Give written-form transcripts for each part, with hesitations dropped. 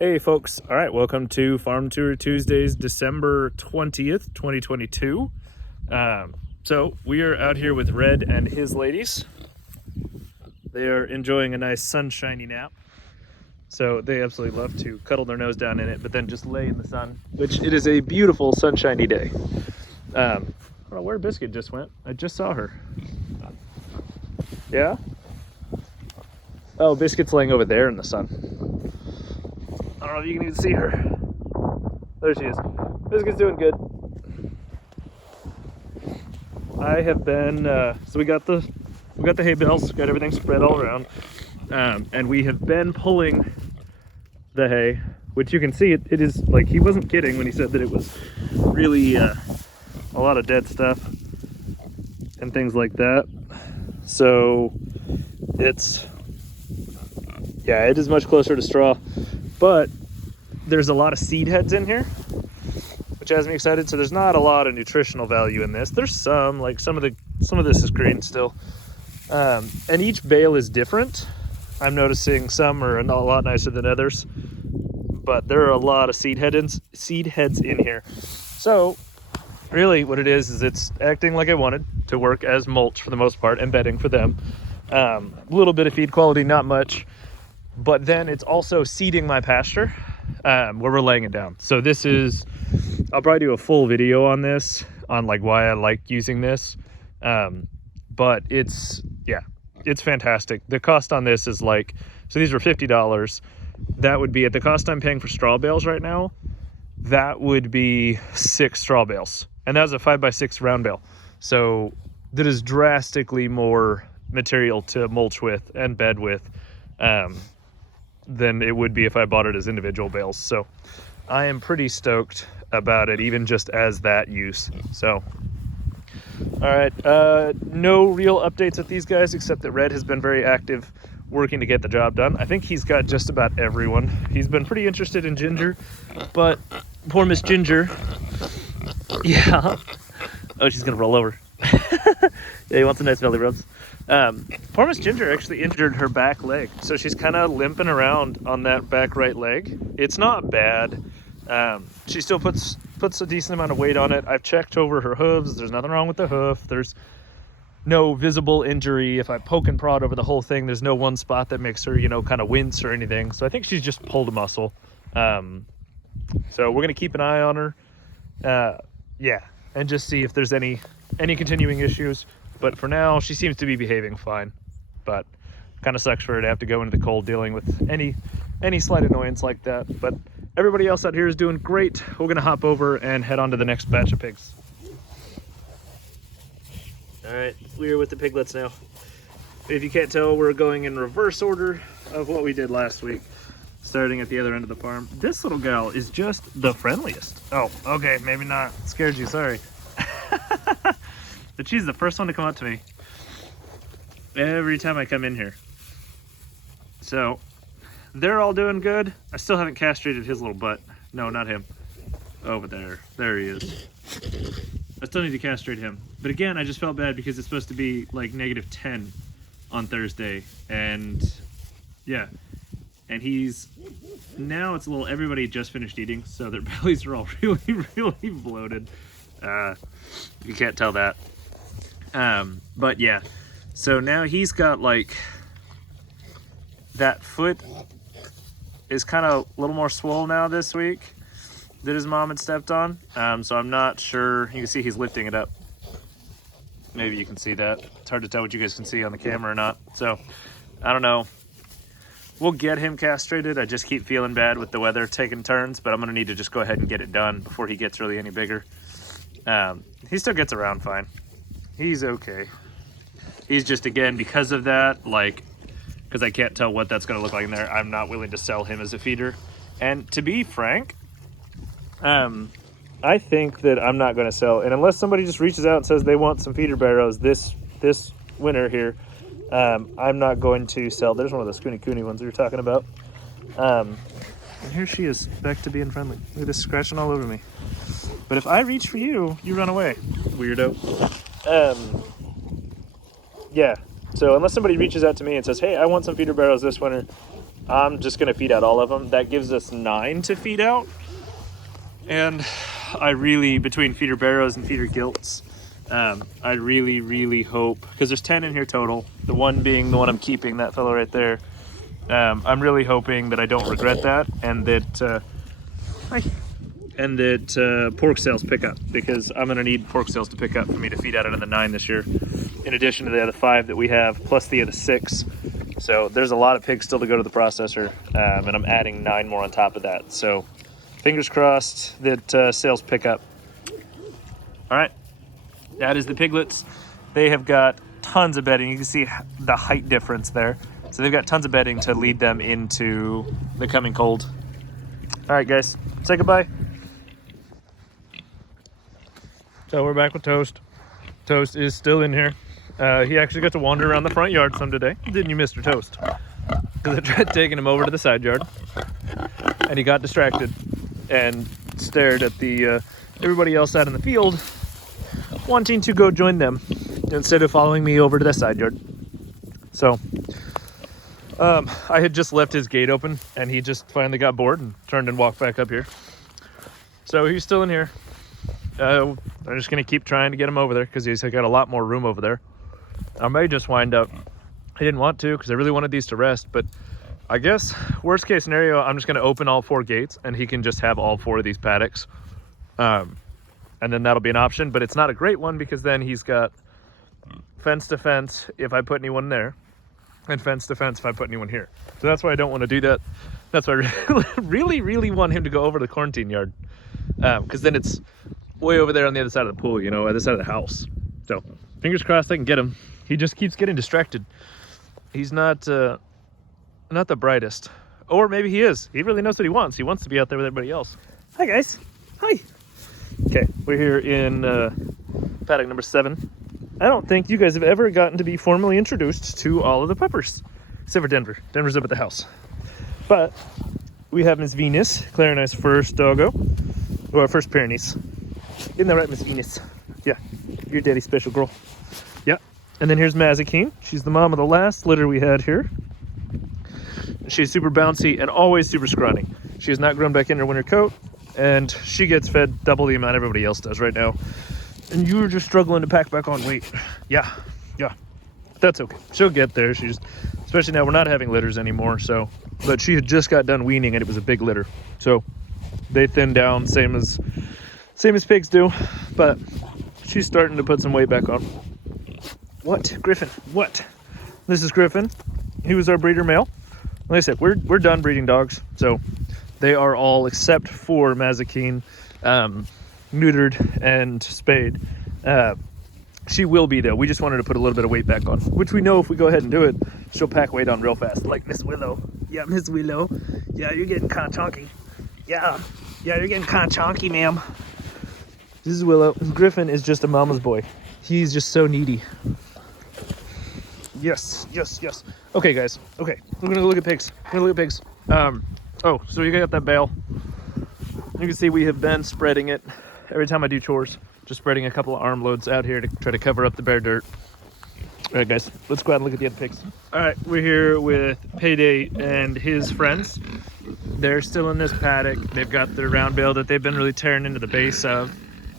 Hey folks, all right, welcome to Farm Tour Tuesdays, December 20th, 2022. So we are out here with Red and his ladies. They are enjoying a nice sunshiny nap. So they absolutely love to cuddle their nose down in it, but then just lay in the sun, which it is a beautiful sunshiny day. I don't know where Biscuit just went. I just saw her. Yeah? Oh, Biscuit's laying over there in the sun. I don't know if you can even see her. There she is. Biscuit's doing good. I have been so we got the hay bales, got everything spread all around, and we have been pulling the hay, which you can see it is like, he wasn't kidding when he said that it was really a lot of dead stuff and things like that. So it is much closer to straw, but there's a lot of seed heads in here, which has me excited. So there's not a lot of nutritional value in this. There's some, like some of this is green still, and each bale is different. I'm noticing some are a lot nicer than others, but there are a lot of seed heads in here. So really what it is it's acting like I wanted to work as mulch for the most part and bedding for them. A little bit of feed quality, not much, but then it's also seeding my pasture where we're laying it down. So this is, I'll probably do a full video on this, on like why I like using this, but it's fantastic. The cost on this is like, so these were $50. That would be, at the cost I'm paying for straw bales right now, that would be 6 straw bales, and that was a 5x6 round bale. So that is drastically more material to mulch with and bed with than it would be if I bought it as individual bales. So I am pretty stoked about it, even just as that use. So all right, no real updates with these guys except that Red has been very active working to get the job done. I think he's got just about everyone. He's been pretty interested in Ginger, but poor Miss Ginger, yeah. Oh, she's gonna roll over. Yeah, he wants a nice belly rubs. Poor Miss Ginger actually injured her back leg, so she's kind of limping around on that back right leg. It's not bad. She still puts a decent amount of weight on it. I've checked over her hooves. There's nothing wrong with the hoof. There's no visible injury. If I poke and prod over the whole thing, there's no one spot that makes her, kind of wince or anything. So I think she's just pulled a muscle. So we're gonna keep an eye on her. And just see if there's any continuing issues. But for now, she seems to be behaving fine. But kind of sucks for her to have to go into the cold dealing with any slight annoyance like that. But everybody else out here is doing great. We're gonna hop over and head on to the next batch of pigs. All right, we're with the piglets now. If you can't tell, we're going in reverse order of what we did last week, starting at the other end of the farm. This little gal is just the friendliest. Oh, okay, maybe not. Scared you, sorry. But she's the first one to come up to me every time I come in here. So they're all doing good. I still haven't castrated his little butt. No, not him. Over there. There he is. I still need to castrate him. But again, I just felt bad because it's supposed to be like -10 on Thursday. And yeah. And now it's a little, everybody just finished eating, so their bellies are all really, really bloated. You can't tell that. But yeah. So now he's got like, that foot is kind of a little more swole now this week that his mom had stepped on. So I'm not sure. You can see he's lifting it up. Maybe you can see that. It's hard to tell what you guys can see on the camera or not. So I don't know. We'll get him castrated. I just keep feeling bad with the weather taking turns, but I'm gonna need to just go ahead and get it done before he gets really any bigger. He still gets around fine. He's okay. He's just, again, because of that, like, because I can't tell what that's gonna look like in there, I'm not willing to sell him as a feeder. And to be frank, I think that I'm not gonna sell, and unless somebody just reaches out and says they want some feeder barrows this winter here, I'm not going to sell. There's one of the skinny coony ones we were talking about. And here she is, back to being friendly. Look at this, scratching all over me. But if I reach for you, you run away, weirdo. Yeah, so unless somebody reaches out to me and says, hey, I want some feeder barrows this winter, I'm just going to feed out all of them. That gives us 9 to feed out. And I really, between feeder barrows and feeder gilts, I really hope, because there's 10 in here total, the one being the one I'm keeping, that fellow right there. I'm really hoping that I don't regret that, and that pork sales pick up, because I'm going to need pork sales to pick up for me to feed out another 9 this year, in addition to the other 5 that we have, plus the other 6. So there's a lot of pigs still to go to the processor, and I'm adding 9 more on top of that. So fingers crossed that sales pick up. All right, that is the piglets. They have got tons of bedding. You can see the height difference there. So they've got tons of bedding to lead them into the coming cold. All right, guys, say goodbye. So we're back with Toast. Toast is still in here. He actually got to wander around the front yard some today. Didn't you, Mr. Toast? Because I tried taking him over to the side yard, and he got distracted and stared at the everybody else out in the field, wanting to go join them instead of following me over to the side yard. So I had just left his gate open, and he just finally got bored and turned and walked back up here. So he's still in here. I'm just going to keep trying to get him over there because he's got a lot more room over there. I may just wind up, I didn't want to because I really wanted these to rest, but I guess worst case scenario, I'm just going to open all 4 gates and he can just have all 4 of these paddocks. And then that'll be an option, but it's not a great one because then he's got fence to fence if I put anyone there, and fence to fence if I put anyone here. So that's why I don't want to do that. That's why I really want him to go over to the quarantine yard, because then it's way over there on the other side of the pool, you know, other side of the house. So fingers crossed I can get him. He just keeps getting distracted. He's not the brightest, or maybe he is. He really knows what he wants. He wants to be out there with everybody else. Hi guys. Hi. Okay, we're here in paddock number 7. I don't think you guys have ever gotten to be formally introduced to all of the puppers, except for Denver. Denver's up at the house. But we have Miss Venus, Claire and I's first doggo, or our first Pyrenees. Isn't that right, Miss Venus? Yeah, you're daddy's special girl. Yeah. And then here's Mazikeen. She's the mom of the last litter we had here. She's super bouncy and always super scrawny. She has not grown back in her winter coat, and she gets fed double the amount everybody else does right now. And you're just struggling to pack back on weight. Yeah. That's okay. She'll get there. She's, especially now we're not having litters anymore, so, but she had just got done weaning and it was a big litter. So they thin down, same as pigs do, but she's starting to put some weight back on. What? Griffin, what? This is Griffin. He was our breeder male. Like I said, we're done breeding dogs, so they are all, except for Mazikeen, neutered and spayed. She will be though. We just wanted to put a little bit of weight back on, which we know if we go ahead and do it, she'll pack weight on real fast, like Miss Willow. Yeah, Miss Willow. Yeah, you're getting kind of chunky. Yeah, you're getting kind of chunky, ma'am. This is Willow. Griffin is just a mama's boy. He's just so needy. Yes. Okay, guys. Okay, we're gonna look at pigs. Oh, so you got that bale. You can see we have been spreading it every time I do chores. Just spreading a couple of arm loads out here to try to cover up the bare dirt. All right, guys, let's go out and look at the other pigs. All right, we're here with Payday and his friends. They're still in this paddock. They've got their round bale that they've been really tearing into the base of.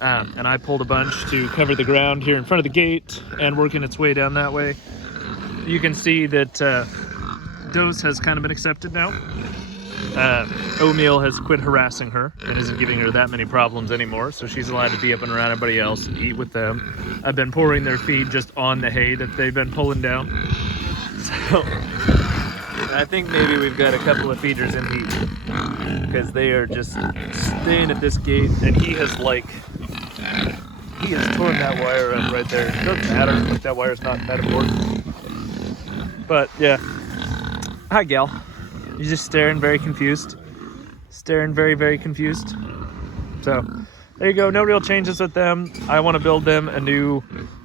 And I pulled a bunch to cover the ground here in front of the gate and working its way down that way. You can see that dose has kind of been accepted now. Oatmeal has quit harassing her and isn't giving her that many problems anymore, so she's allowed to be up and around everybody else and eat with them. I've been pouring their feed just on the hay that they've been pulling down. So I think maybe we've got a couple of feeders in heat because they are just staying at this gate, and he has torn that wire up right there. It doesn't matter, like that wire's not that important. But yeah. Hi, gal. You're just staring very confused. Staring very confused. So there you go. No real changes with them. I want to build them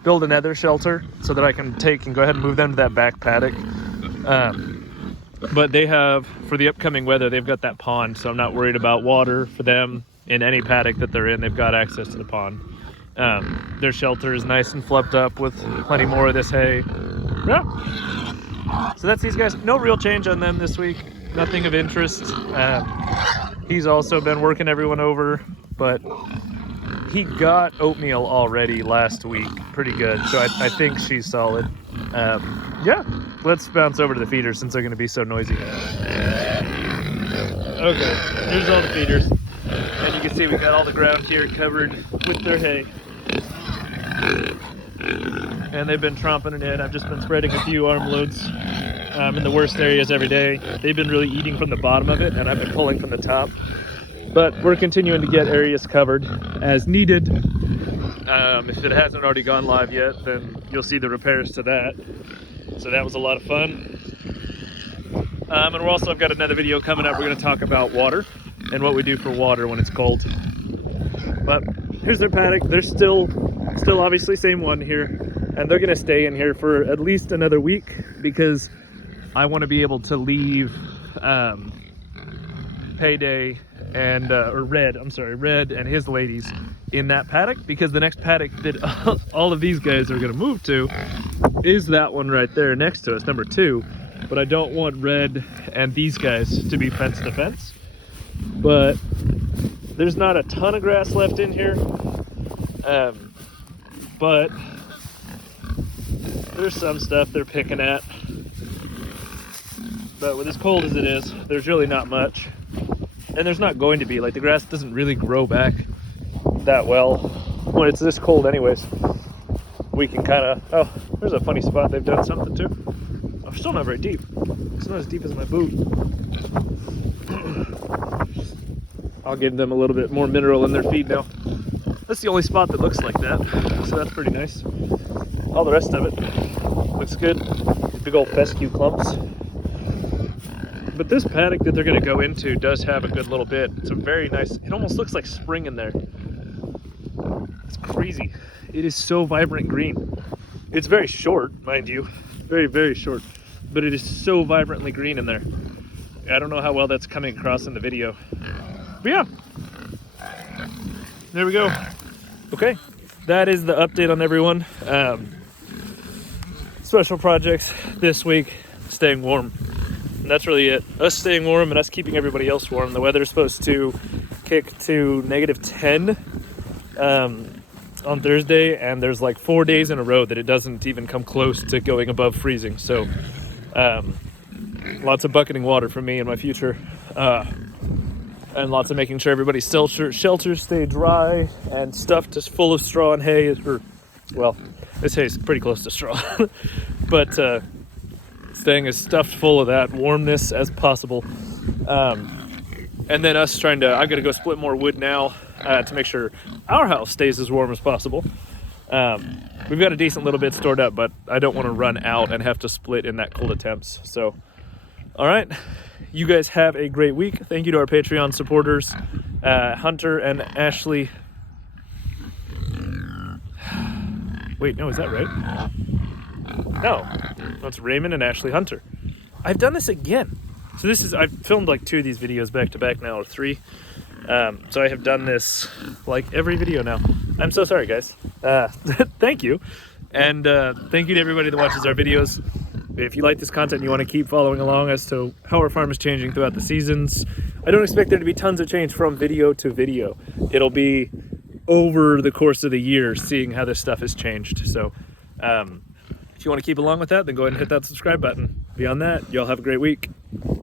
build another shelter so that I can take and go ahead and move them to that back paddock. But they have, for the upcoming weather, they've got that pond, so I'm not worried about water for them in any paddock that they're in. They've got access to the pond. Their shelter is nice and flubbed up with plenty more of this hay. Yeah. So that's these guys. No real change on them this week. nothing of interest. He's also been working everyone over, but he got oatmeal already last week, pretty good, so I think she's solid. Yeah, let's bounce over to the feeders since they're going to be so noisy. Okay, here's all the feeders, and you can see we got all the ground here covered with their hay. And they've been tromping it in. I've just been spreading a few armloads in the worst areas every day. They've been really eating from the bottom of it, and I've been pulling from the top. But we're continuing to get areas covered as needed. If it hasn't already gone live yet, then you'll see the repairs to that. So that was a lot of fun. And we're also, I've got another video coming up. We're going to talk about water and what we do for water when it's cold. But here's their paddock. They're still obviously same one here, and they're going to stay in here for at least another week because I want to be able to leave Payday and Red and his ladies in that paddock, because the next paddock that all of these guys are going to move to is that one right there next to us, number 2. But I don't want Red and these guys to be fence to fence. But there's not a ton of grass left in here, but there's some stuff they're picking at. But with as cold as it is, there's really not much. And there's not going to be, like, the grass doesn't really grow back that well when it's this cold anyways. We can kind of, oh, there's a funny spot they've done something to. Oh, still not very deep. It's not as deep as my boot. I'll give them a little bit more mineral in their feed now. That's the only spot that looks like that, so that's pretty nice. All the rest of it looks good. Big old fescue clumps. But this paddock that they're going to go into does have a good little bit. It's a very nice, it almost looks like spring in there. It's crazy. It is so vibrant green. It's very short, mind you. Very, very short. But it is so vibrantly green in there. I don't know how well that's coming across in the video. But yeah, there we go. Okay, that is the update on everyone. Special projects this week, staying warm. And that's really it. Us staying warm and us keeping everybody else warm. The weather's supposed to kick to -10 on Thursday, and there's like 4 days in a row that it doesn't even come close to going above freezing. So lots of bucketing water for me in my future. And lots of making sure everybody's shelters stay dry and stuffed is full of straw and hay. Or, well, this hay is pretty close to straw. But staying as stuffed full of that warmness as possible. And then us trying to, I've got to go split more wood now to make sure our house stays as warm as possible. We've got a decent little bit stored up, but I don't want to run out and have to split in that cold of temps. So, all right. You guys have a great week. Thank you to our Patreon supporters, Hunter and Ashley. Wait, no, is that right? No, it's Raymond and Ashley Hunter. I've done this again. So I've filmed like 2 of these videos back to back now, or 3. So I have done this like every video now. I'm so sorry, guys. Thank you. And thank you to everybody that watches our videos. If you like this content and you want to keep following along as to how our farm is changing throughout the seasons, I don't expect there to be tons of change from video to video. It'll be over the course of the year, seeing how this stuff has changed. So if you want to keep along with that, then go ahead and hit that subscribe button. Beyond that, y'all have a great week.